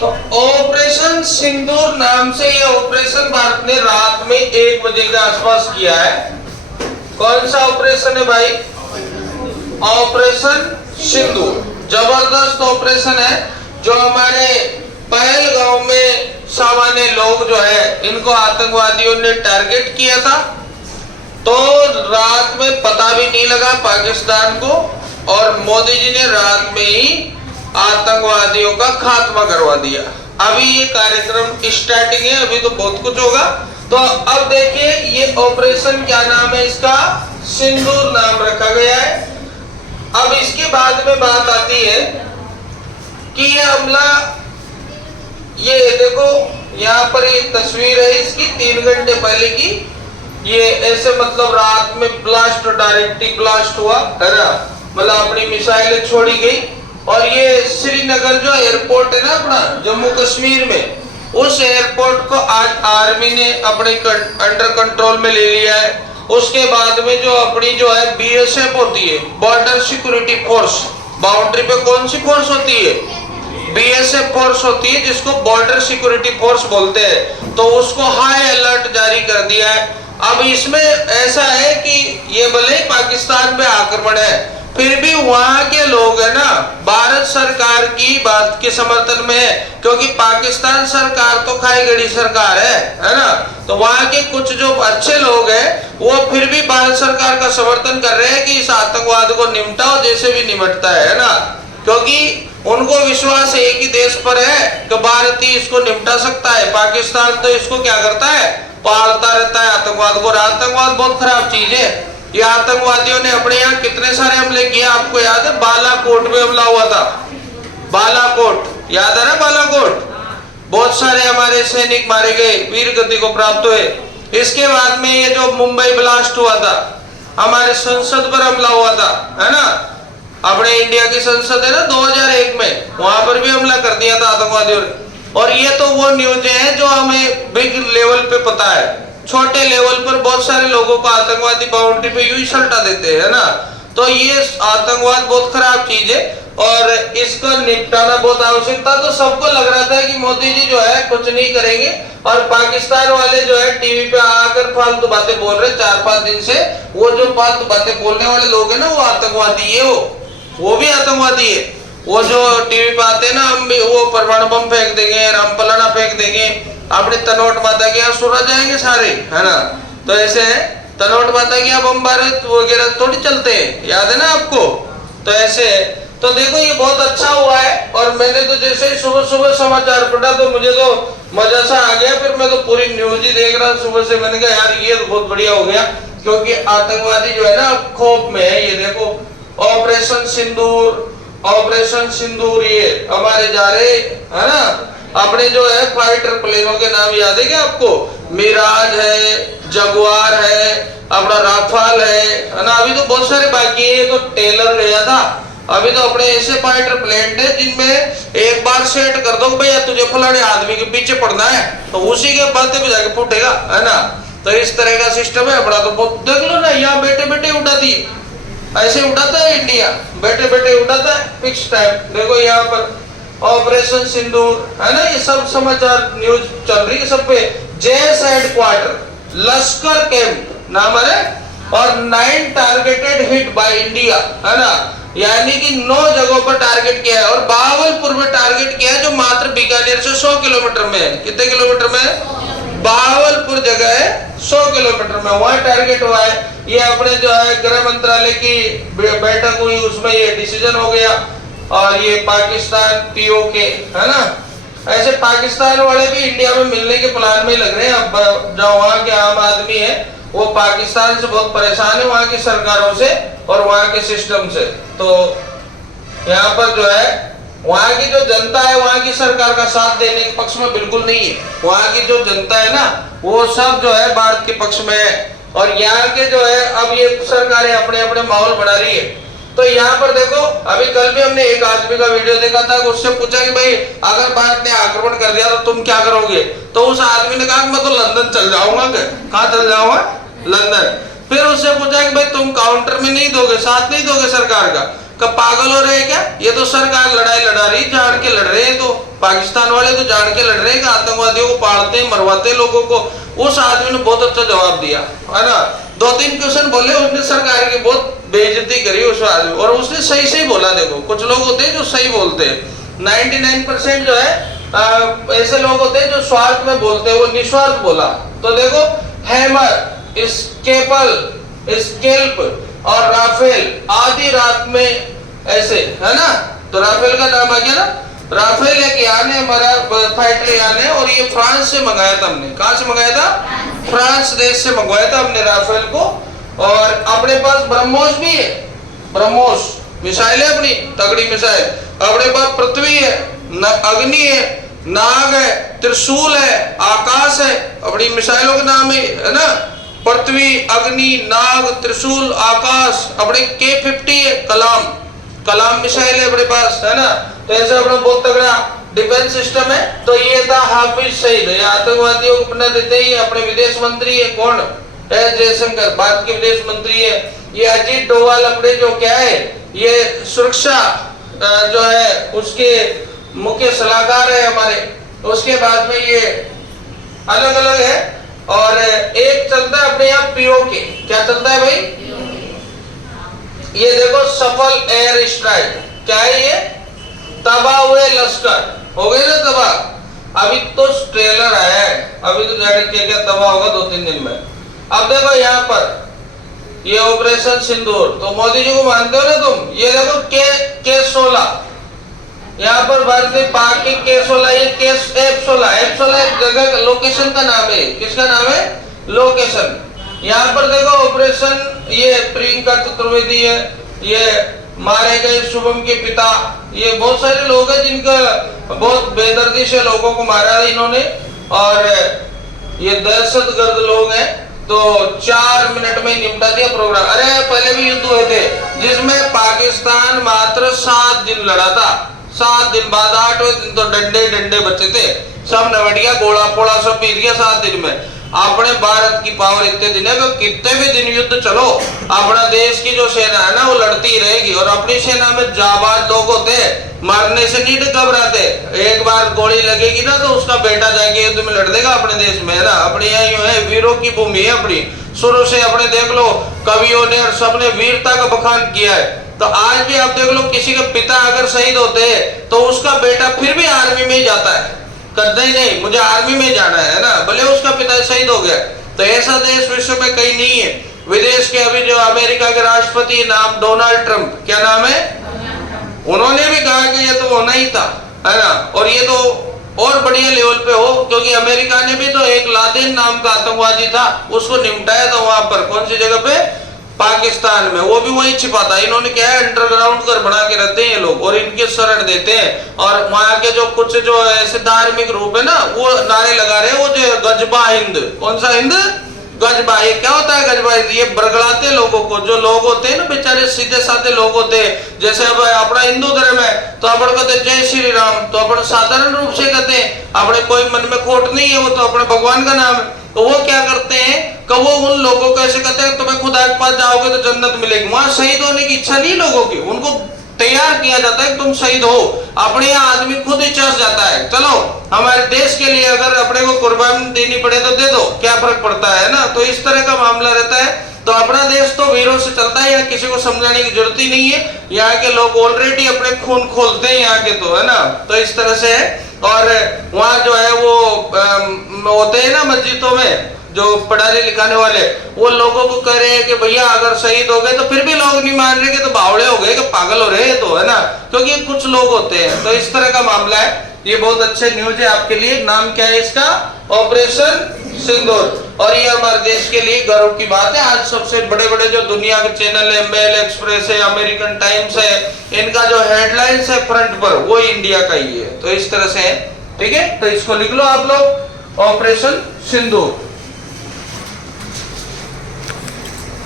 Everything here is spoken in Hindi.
तो ऑपरेशन सिंदूर नाम से ये ऑपरेशन भारत ने रात में 1 बजे के आसपास किया है। कौन सा ऑपरेशन है भाई? ऑपरेशन सिंदूर। जबरदस्त ऑपरेशन है जो हमारे पहलगांव में सामान्य लोग जो है इनको आतंकवादियों ने टारगेट किया था। तो रात में पता भी नहीं लगा पाकिस्तान को और मोदी जी ने रात में ही आतंकवादियों का खात्मा करवा दिया। अभी ये कार्यक्रम स्टार्टिंग है, अभी तो बहुत कुछ होगा। तो अब देखिए ये ऑपरेशन क्या नाम है इसका? सिंदूर नाम रखा गया है। अब इसके बाद में बात आती है कि ये हमला, ये देखो यहाँ पर एक तस्वीर है इसकी 3 घंटे पहले की। ये ऐसे मतलब रात में ब्लास्ट, डायरेक्टली ब्लास्ट हुआ है ना, मतलब अपनी मिसाइलें छोड़ी गई। और ये श्रीनगर जो एयरपोर्ट है ना अपना जम्मू कश्मीर में, उस एयरपोर्ट को आज आर्मी ने अपने अंडर कंट्रोल में ले लिया है। उसके बाद में जो अपनी जो है बीएसएफ होती है, बॉर्डर सिक्योरिटी फोर्स, बाउंड्री पे कौन सी फोर्स होती है? बीएसएफ फोर्स होती है, जिसको बॉर्डर सिक्योरिटी फोर्स बोलते हैं। तो उसको हाई अलर्ट जारी कर दिया है। अब इसमें ऐसा है कि ये भले ही पाकिस्तान पे आक्रमण है, फिर भी वहां के लोग है ना भारत सरकार की बात के समर्थन में है, क्योंकि पाकिस्तान सरकार तो खाई गड़ी सरकार है ना। तो वहां के कुछ जो अच्छे लोग हैं वो फिर भी भारत सरकार का समर्थन कर रहे हैं कि इस आतंकवाद को निपटाओ जैसे भी निपटता है ना, क्योंकि उनको विश्वास एक ही देश पर है कि भारत ही इसको निपटा सकता है। पाकिस्तान तो इसको क्या करता है, पालता रहता है आतंकवाद को। आतंकवाद बहुत खराब चीज है। ये आतंकवादियों ने अपने यहाँ कितने सारे हमले किए आपको याद है? बालाकोट में हमला हुआ था, बालाकोट याद है ना? बालाकोट बहुत सारे हमारे सैनिक मारे गए, वीर गति को प्राप्त हुए। इसके बाद में ये जो मुंबई ब्लास्ट हुआ था, हमारे संसद पर हमला हुआ था है ना, अपने इंडिया की संसद है ना 2001 में, वहां पर भी हमला कर दिया था आतंकवादियों ने। और ये तो वो न्यूज है जो हमें बिग लेवल पे पता है, छोटे लेवल पर बहुत सारे लोगों को आतंकवादी बाउंड्री पे यूं ही सल्टा देते हैं ना। तो ये आतंकवाद बहुत खराब चीज है और इसका निपटाना बहुत आवश्यक था। तो सबको लग रहा था कि मोदी जी जो है कुछ नहीं करेंगे, और पाकिस्तान वाले जो है टीवी पे आकर फालतू बातें बोल रहे 4-5 दिन से। वो जो फालतू बातें बोलने वाले लोग है ना वो आतंकवादी है, वो भी आतंकवादी है। वो जो टीवी पे आते हैं ना, हम भी वो परमाणु बम फेंक देंगे, रामपलाना फेंक देंगे, अपने तनोट माता के यहाँ सुर जाएंगे सारे है ना। तो ऐसे तनोट माता के यहाँ बम बारूद वगैरह थोड़ी चलते हैं, याद है ना आपको? तो ऐसे तो देखो ये बहुत अच्छा हुआ है। और मैंने तो जैसे ही सुबह सुबह समाचार पढ़ा तो मुझे तो मजा सा आ गया। फिर मैं तो पूरी न्यूज ही देख रहा सुबह से। मैंने कहा यार ये तो बहुत बढ़िया हो गया, क्योंकि आतंकवादी जो है ना खौफ में है। ये देखो ऑपरेशन सिंदूर, ऑपरेशन सिंदूर ये हमारे जा रहे है ना। अपने जो है फाइटर प्लेनों के नाम याद है क्या आपको? मिराज है, जगुआर है, अपना राफाल है ना। अभी तो बहुत सारे बाकी है, तो टेलर गया था। अभी तो अपने ऐसे फाइटर प्लेन है जिनमें एक बार सेट कर दो भैया तुझे फलाने आदमी के पीछे पड़ना है, तो उसी के बातें पे जाके फूटेगा है ना। तो इस तरह का सिस्टम है अपना। तो देख लो ना, यहाँ बैठे बैठे उड़ा दिए, ऐसे उड़ाता है इंडिया, बैठे बैठे उड़ाता है फिक्स टाइम। देखो यहाँ पर ऑपरेशन सिंदूर है ना, ये सब समाचार न्यूज चल रही है सब पे। जेएस हेडक्वार्टर, लश्कर कैंप नाम है, और 9 टारगेटेड हिट बाय इंडिया है ना, यानी कि 9 जगहों पर टारगेट किया है। और बावलपुर में टारगेट किया है जो मात्र बीकानेर से 100 किलोमीटर में है। कितने किलोमीटर में है? बावलपुर जगह है 100 किलोमीटर में, वहां टारगेट हुआ है। ये अपने जो है गृह मंत्रालय की बैठक हुई, उसमें ये डिसीजन हो गया। और ये पाकिस्तान पीओके है ना, ऐसे पाकिस्तान वाले भी इंडिया में मिलने के प्लान में लग रहे हैं। अब जो वहाँ के आम आदमी है वो पाकिस्तान से बहुत परेशान है, वहाँ की सरकारों से और वहाँ के सिस्टम से। तो यहाँ पर जो है वहाँ की जो जनता है वहाँ की सरकार का साथ देने के पक्ष में बिल्कुल नहीं है। वहाँ की जो जनता है ना वो सब जो है भारत के पक्ष में है। और यहाँ के जो है अब ये सरकारें अपने अपने माहौल बना रही है। तो यहाँ पर देखो, अभी कल भी हमने एक आदमी का वीडियो देखा था, उससे पूछा कि भाई अगर भारत ने आक्रमण कर दिया तो तुम क्या करोगे? तो उस आदमी ने कहा मैं तो लंदन चल जाऊंगा। कहाँ चल जाऊंगा? लंदन। फिर उससे पूछा कि भाई तुम काउंटर में नहीं दोगे, साथ नहीं दोगे सरकार का? कब पागल हो रहे हैं क्या? ये तो सरकार लड़ाई लड़ा रही, जान के लड़ रहे हैं। तो पाकिस्तान वाले तो जान के लड़ रहे हैं कि आतंकवादियों को पालते हैं, मरवाते हैं लोगों को। उस आदमी ने बहुत अच्छा जवाब दिया, है ना। 2-3 क्वेश्चन बोले उसने, सरकार की बहुत बेइज्जती करी उस आदमी, और उसने सही सही बोला। देखो कुछ लोग होते हैं जो सही बोलते हैं, 99% जो है ऐसे लोग होते हैं जो स्वार्थ में बोलते हैं, वो निस्वार्थ बोला। तो देखो हैमर, स्केपल, स्केल्प और राफेल आधी रात में ऐसे, है ना। तो राफेल का नाम आ गया ना, राफेल एक यान है हमारा फाइटर यान है, और ये फ्रांस से मंगाया था हमने। कहां से मंगाया था? फ्रांस देश से मंगवाया था हमने राफेल को। और अपने पास ब्रह्मोस भी है, ब्रह्मोस मिसाइल है अपनी, तगड़ी मिसाइल। अपने पास पृथ्वी है, अग्नि है, नाग है, त्रिशूल है, आकाश है। अपनी मिसाइलों के नाम है ना, पृथ्वी, अग्नि, नाग, त्रिशूल, आकाश। अपने K-50 है, कलाम मिसाइल है अपने पास, है ना। तो ऐसे अपना बहुत तगड़ा डिफेंस सिस्टम है। तो ये था हाफिज सईद, ये आतंकवादियों को अपना देते ही अपने विदेश मंत्री है। कौन? एस जयशंकर, भारत के विदेश मंत्री है। ये अजीत डोभाल अपने जो क्या है, ये सुरक्षा जो है उसके मुख्य सलाहकार है हमारे। उसके बाद में ये अलग अलग है। और एक चलता है अपने यहाँ पीओके, क्या चलता है भाई? ये देखो सफल एयर स्ट्राइक, क्या है ये? तबाह हुए लश्कर, हो गए ना तबाह। अभी तो ट्रेलर आया है, अभी तो जाने क्या तबाह होगा 2-3 दिन में। अब देखो यहाँ पर ये ऑपरेशन सिंदूर, तो मोदी जी को मानते हो ना तुम। ये देखो K-16, यहाँ पर भारतीय पाक के K-16, ये F-16 एक जगह का लोकेशन का नाम है। किसका नाम है? लोकेशन। यहाँ पर देखो ऑपरेशन, ये प्रियंका चतुर्वेदी है, ये मारे गए शुभम के पिता। ये बहुत सारे लोग हैं जिनका बहुत बेदर्दी से लोगों को मारा है इन्होंने, और ये दहशतगर्द लोग हैं। तो 4 मिनट में निपटा दिया प्रोग्राम। अरे पहले भी युद्ध हुए थे जिसमें पाकिस्तान मात्र 7 दिन लड़ा था। 7 दिन बाद 8वें दिन तो डंडे बचे थे, सब नवट गया, गोला पोड़ा सब पीट गया 7 दिन में। अपने भारत की पावर इतने दिन है कि कितने भी दिन युद्ध चलो, अपना देश की जो सेना है ना वो लड़ती रहेगी। और अपनी सेना में जाबाज लोग होते हैं, मरने से नहीं घबराते। एक बार गोली लगेगी ना तो उसका बेटा जाके युद्ध में लड़ देगा अपने देश में, है ना। अपने यहाँ यूं है, वीरों की भूमि है अपनी। शुरू से अपने देख लो कवियों ने और सबने वीरता का बखान किया है। तो आज भी आप देख लो, किसी के पिता अगर शहीद होते हैं तो उसका बेटा फिर भी आर्मी में ही जाता है, कहते ही नहीं मुझे आर्मी में जाना है ना, भले उसका पिता शहीद हो गया। तो ऐसा देश विश्व में कहीं नहीं है। विदेश के अभी जो अमेरिका के राष्ट्रपति नाम डोनाल्ड ट्रंप, क्या नाम है? उन्होंने भी कहा कि ये तो होना ही था, है ना। और ये तो और बढ़िया लेवल पे हो, क्योंकि अमेरिका ने भी तो एक लादेन नाम का आतंकवादी था, उसको निपटाया था वहां पर। कौन सी जगह पे? पाकिस्तान में। वो भी वहीं छिपा था। इन्होंने क्या है, अंडरग्राउंड घर बना के रहते हैं ये लोग, और इनके शरण देते हैं। और वहां के जो कुछ जो ऐसे धार्मिक ग्रुप है ना, वो नारे लगा रहे हैं, वो जो गजबा हिंद। कौन सा हिंद? गजबा। ये क्या होता है गजबा हिंद? ये बरगलाते लोगों को, जो लोग होते हैं ना बेचारे सीधे साधे लोग होते हैं। जैसे अब अपना हिंदू धर्म है तो अपन कहते हैं जय श्री राम, तो अपन साधारण रूप से कहते हैं, अपने कोई मन में खोट नहीं है, वो तो अपने भगवान का नाम है। तो वो क्या करते हैं कि वो उन लोगों को ऐसे कहते हैं तुम्हें खुदा के पास जाओगे तो जन्नत मिलेगी। वहां शहीद होने की इच्छा नहीं लोगों की, उनको तैयार किया जाता है कि तुम शहीद हो। अपने यहाँ आदमी खुद ही चस जाता है, चलो हमारे देश के लिए अगर अपने को कुर्बानी देनी पड़े तो दे दो, क्या फर्क पड़ता है ना। तो इस तरह का मामला रहता है। तो अपना देश तो वीरों से चलता है, यहाँ किसी को समझाने की जरूरत ही नहीं है। यहाँ के लोग ऑलरेडी अपने खून खोलते हैं यहाँ के, तो है ना। तो इस तरह से है। और वहाँ जो है वो होते हैं ना मस्जिदों में जो पढ़ाने लिखाने वाले, वो लोगों को कह रहे हैं कि भैया अगर शहीद हो गए, तो फिर भी लोग नहीं मान रहे कि तो बावड़े हो गए, कि पागल हो रहे हैं, तो है ना। क्योंकि कुछ लोग होते हैं। तो इस तरह का मामला है। ये बहुत अच्छे न्यूज है आपके लिए। नाम क्या है इसका? ऑपरेशन सिंदूर। और ये हमारे देश के लिए गर्व की बात है। आज सबसे बड़े बड़े जो दुनिया के चैनल है, मेल एक्सप्रेस है, अमेरिकन टाइम्स है, इनका जो हेडलाइंस है फ्रंट पर, वो इंडिया का ही है। तो इस तरह से है, ठीक है। तो इसको लिख लो आप लोग, ऑपरेशन सिंदूर।